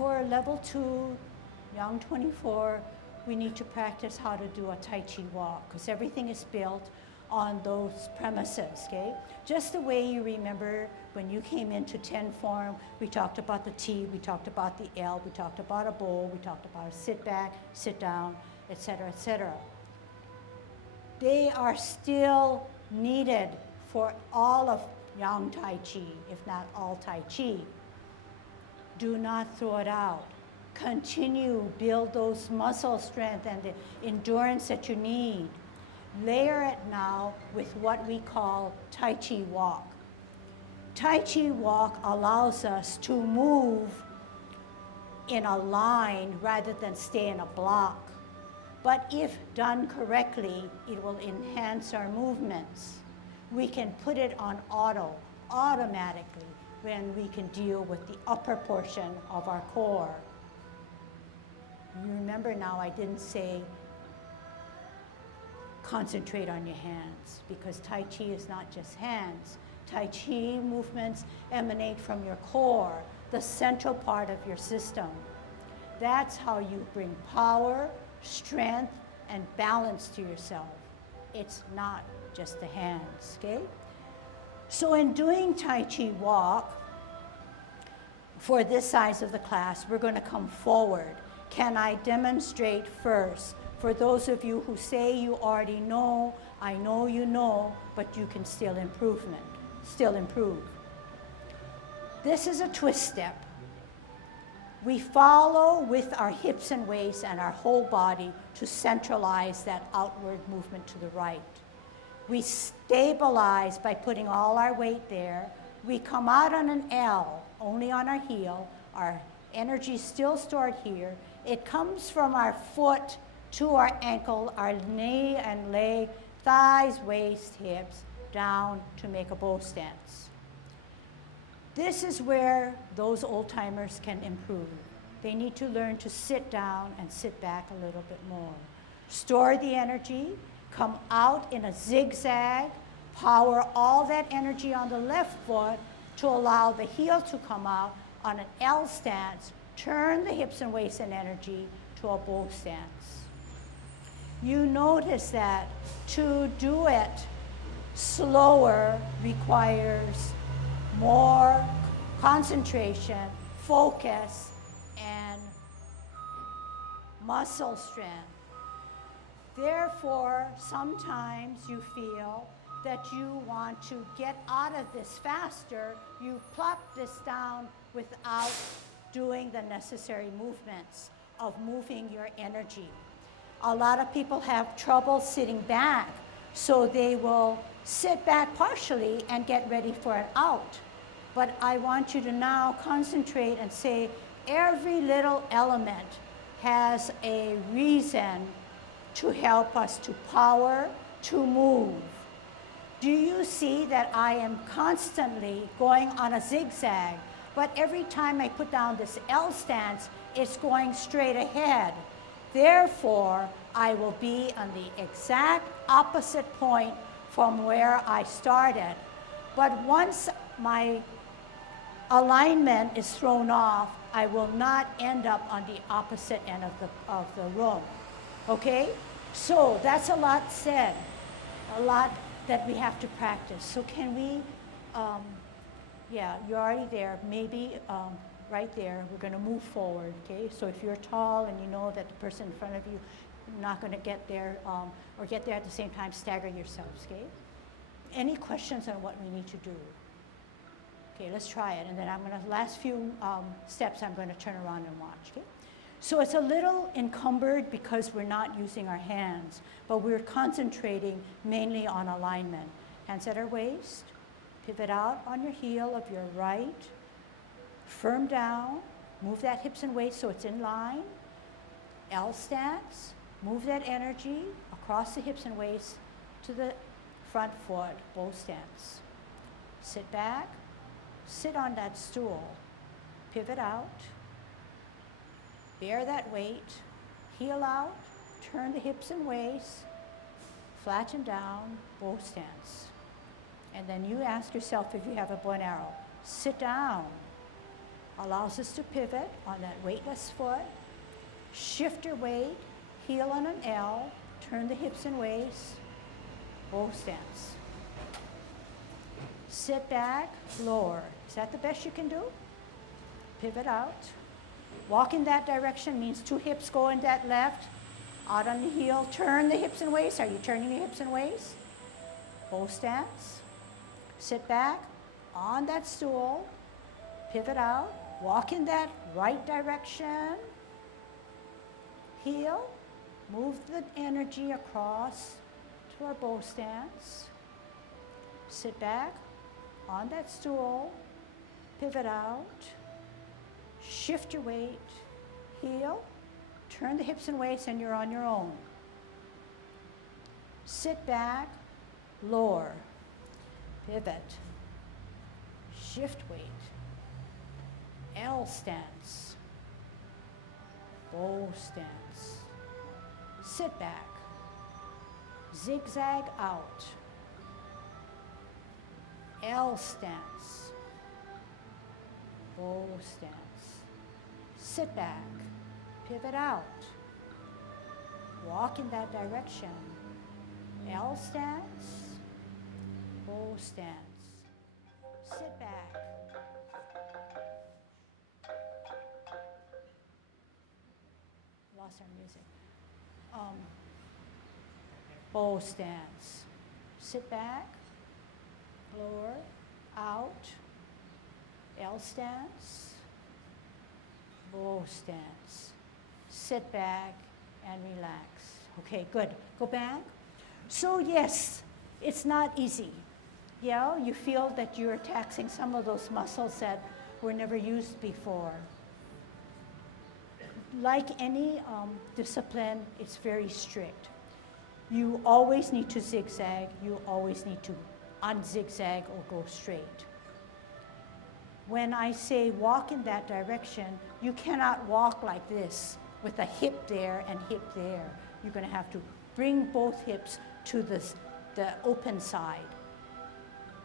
For level 2, young 24, we need to practice how to do a Tai Chi walk because everything is built on those premises, okay? Just the way you remember when you came into 10 form, we talked about the T, we talked about the L, we talked about a bowl, we talked about a sit back, sit down, etc., etc. They are still needed for all of Yang Tai Chi, if not all Tai Chi. Do not throw it out. Continue, build those muscle strength and the endurance that you need. Layer it now with what we call Tai Chi walk. Tai Chi walk allows us to move in a line rather than stay in a block. But if done correctly, it will enhance our movements. We can put it on automatically, when we can deal with the upper portion of our core. You remember now I didn't say concentrate on your hands, because Tai Chi is not just hands. Tai Chi movements emanate from your core, the central part of your system. That's how you bring power, strength, and balance to yourself. It's not just the hands, okay? So in doing Tai Chi walk, for this size of the class, we're going to come forward. Can I demonstrate first? For those of you who say you already know, I know you know, but you can still improve. This is a twist step. We follow with our hips and waists and our whole body to centralize that outward movement to the right. We stabilize by putting all our weight there. We come out on an L, only on our heel. Our energy is still stored here. It comes from our foot to our ankle, our knee and leg, thighs, waist, hips, down to make a bow stance. This is where those old timers can improve. They need to learn to sit down and sit back a little bit more. Store the energy, come out in a zigzag, power all that energy on the left foot to allow the heel to come out on an L stance, turn the hips and waist and energy to a bow stance. You notice that to do it slower requires more concentration, focus, and muscle strength. Therefore, sometimes you feel that you want to get out of this faster, you plop this down without doing the necessary movements of moving your energy. A lot of people have trouble sitting back, so they will sit back partially and get ready for an out. But I want you to now concentrate and say every little element has a reason to help us to power, to move. Do you see that I am constantly going on a zigzag, but every time I put down this L stance, it's going straight ahead. Therefore, I will be on the exact opposite point from where I started. But once my alignment is thrown off, I will not end up on the opposite end of the room. Okay? So that's a lot said, a lot that we have to practice. So can we, yeah, you're already there. Maybe right there, we're going to move forward, okay? So if you're tall and you know that the person in front of you is not going to get there or get there at the same time, stagger yourselves, okay? Any questions on what we need to do? Okay, let's try it. And then I'm going to, last few steps, I'm going to turn around and watch, okay? So it's a little encumbered because we're not using our hands, but we're concentrating mainly on alignment. Hands at our waist, pivot out on your heel of your right, firm down, move that hips and waist so it's in line. L stance, move that energy across the hips and waist to the front foot, bow stance. Sit back, sit on that stool, pivot out, bear that weight, heel out, turn the hips and waist, flatten down, bow stance. And then you ask yourself if you have a bow and arrow. Sit down. allows us to pivot on that weightless foot. Shift your weight, heel on an L, turn the hips and waist, bow stance. Sit back, lower. Is that the best you can do? Pivot out. Walk in that direction means 2 hips go in that left, out on the heel, turn the hips and waist. Are you turning your hips and waist? Bow stance. Sit back on that stool, pivot out, walk in that right direction, heel, move the energy across to our bow stance. Sit back on that stool, pivot out, shift your weight, heel, turn the hips and waist, and you're on your own. Sit back, lower, pivot, shift weight, L stance, bow stance, sit back, zigzag out, L stance, bow stance, sit back, pivot out, walk in that direction, L stance, bow stance, sit back. Lost our music. Bow stance, sit back, lower, out, L stance, bow stance, sit back and relax. Okay, good. Go back. So yes, it's not easy. Yeah, you feel that you're taxing some of those muscles that were never used before. Like any discipline, it's very strict. You always need to zigzag. You always need to unzigzag or go straight. When I say walk in that direction, you cannot walk like this with a hip there and hip there. You're going to have to bring both hips to the open side.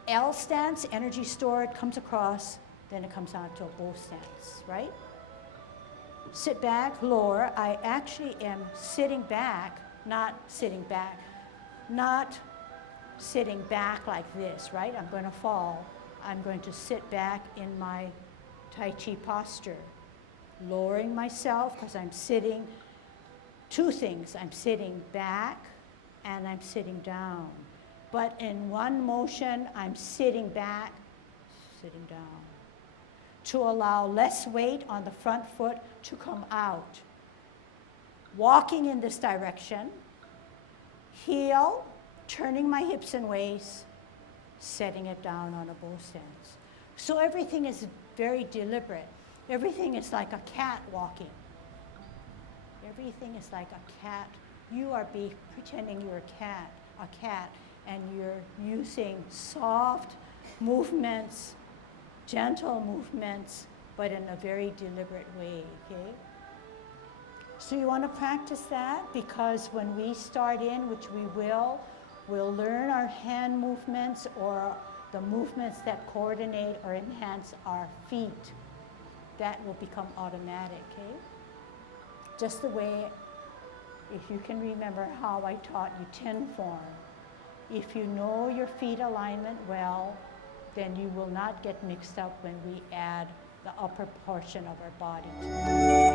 L stance, energy stored, comes across, then it comes out to a bow stance, right? Sit back, lower. I actually am sitting back, not sitting back like this, right? I'm going to fall. I'm going to sit back in my Tai Chi posture, lowering myself because I'm sitting. 2 things, I'm sitting back and I'm sitting down. But in one motion, I'm sitting back, sitting down, to allow less weight on the front foot to come out. Walking in this direction, heel, turning my hips and waist, setting it down on a bow stance. So everything is very deliberate. Everything is like a cat walking. Everything is like a cat. You are pretending you're a cat, and you're using soft movements, gentle movements, but in a very deliberate way, okay? So you want to practice that, because when we start in, which we will, we'll learn our hand movements or the movements that coordinate or enhance our feet. That will become automatic, okay? Just the way, if you can remember how I taught you 10 form. If you know your feet alignment well, then you will not get mixed up when we add the upper portion of our body.